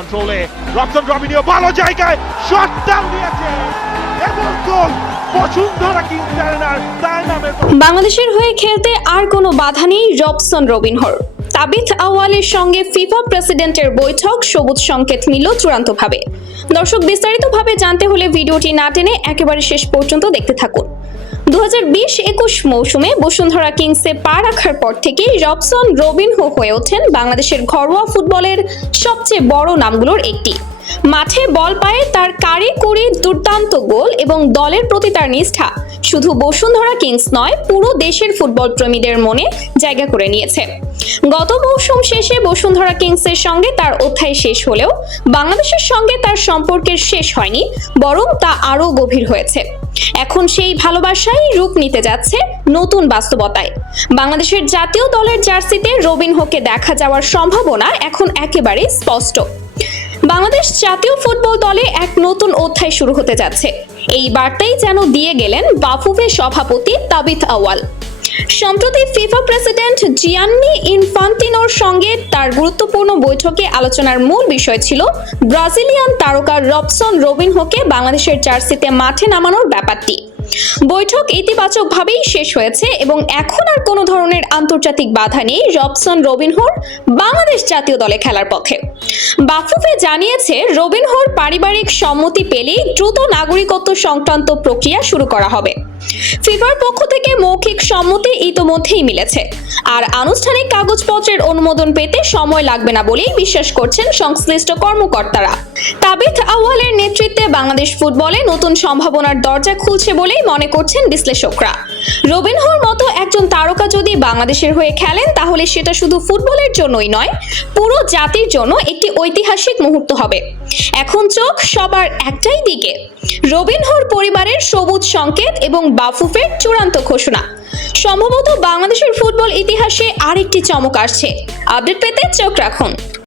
কন্ট্রোলে রবসন রবিনিও ভালো জায়গায় শট ডাউন দিয়েছে। এবং গোল বাংলাদেশের হয়ে খেলতে আর কোনো বাধা নেই রবসন রবিনহর তাবিথ আওয়ালের সঙ্গে ফিফা প্রেসিডেন্টের বৈঠক সবুজ সংকেত নিল চূড়ান্তভাবে। দর্শক বিস্তারিতভাবে জানতে হলে ভিডিওটি না টেনে একেবারে শেষ পর্যন্ত দেখতে থাকুন। দু হাজার বিশ একুশ মৌসুমে বসুন্ধরা কিংসে পা রাখার পর থেকেই রবসন রবিনহো হয়ে ওঠেন বাংলাদেশের ঘরোয়া ফুটবলের সবচেয়ে বড় নামগুলোর একটি। মাঠে বল পায়ে তার কারি কুড়ি দুর্দান্ত গোল এবং দলের প্রতি তার নিষ্ঠা। শুধু বসুন্ধরা কিংস নয়, পুরো দেশের ফুটবল প্রেমীদের মনে জায়গা করে নিয়েছে। গত মৌসুম শেষে বসুন্ধরা কিংসের সঙ্গে তার অধ্যায় শেষ হলেও বাংলাদেশের সঙ্গে তার সম্পর্কের শেষ হয়নি, বরং তা আরও গভীর হয়েছে। এখন সেই ভালোবাসাই রূপ নিতে যাচ্ছে নতুন বাস্তবতায়। বাংলাদেশের জাতীয় দলের জার্সিতে রবিন হোকে দেখা যাওয়ার সম্ভাবনা এখন একেবারে স্পষ্ট। বাংলাদেশ জাতীয় ফুটবল দলে এক নতুন অধ্যায় শুরু হতে যাচ্ছে। এই বার্তাই যেন দিয়ে গেলেন বাফুফে সভাপতি তাবিথ আওয়াল সম্প্রতি ফিফা প্রেসিডেন্ট জিয়ান্নি ইনফান্তিনোর সঙ্গে তার গুরুত্বপূর্ণ বৈঠকে আলোচনার মূল বিষয় ছিল ব্রাজিলিয়ান তারকা রবসন রবিনহোকে বাংলাদেশের জার্সিতে মাঠে নামানোর ব্যাপারটি। বৈঠক ইতিবাচকভাবেই শেষ হয়েছে এবং এখন আর কোনো ধরনের আন্তর্জাতিক বাধা নেই রবসন রবিনহোর বাংলাদেশ জাতীয় দলে খেলার পথে বাফুফে জানিয়েছে রবিনহোর পারিবারিক সম্মতি পেলেই দ্রুত নাগরিকত্ব সংক্রান্ত প্রক্রিয়া শুরু করা হবে। ফিফার পক্ষ থেকে মৌখিক সম্মতি ইতোমধ্যেই মিলেছে। আর আনুষ্ঠানিক কাগজপত্রের অনুমোদন পেতে সময় লাগবে না বলেই বিশ্বাস করছেন সংশ্লিষ্ট কর্মকর্তারা। তাবিথ আওয়ালের নেতৃত্বে বাংলাদেশ ফুটবলে নতুন সম্ভাবনার দরজা খুলছে বলেই মনে করছেন বিশ্লেষকরা। রবিনহোর মতো একজন তারকা যদি বাংলাদেশের হয়ে খেলেন, তাহলে সেটা শুধু ফুটবলের জন্যই নয়, পুরো জাতির জন্য একটি ঐতিহাসিক মুহূর্ত হবে। এখন চোখ সবার একটাই দিকে। রবিনহর পরিবারের সবুজ সংকেত এবং বাফুফের চূড়ান্ত ঘোষণা। সম্ভবত বাংলাদেশের ফুটবল ইতিহাসে আরেকটি চমক আসছে। আপডেট পেতে চোখ রাখুন।